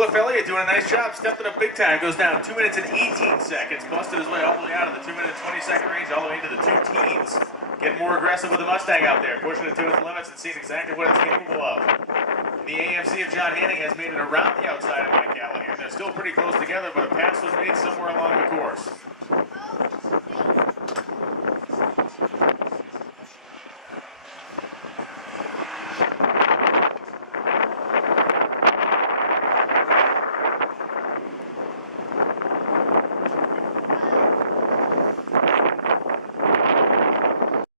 Cliff Elliott doing a nice job, stepped it up big time, goes down 2 minutes and 18 seconds, busted his way all the way out of the 2-minute 20-second range, all the way into the 2 teens. Getting more aggressive with the Mustang out there, pushing it to its limits and seeing exactly what it's capable of. The AMC of John Hanning has made it around the outside of Mike Callahan. They're still pretty close together, but a pass was made somewhere along the course.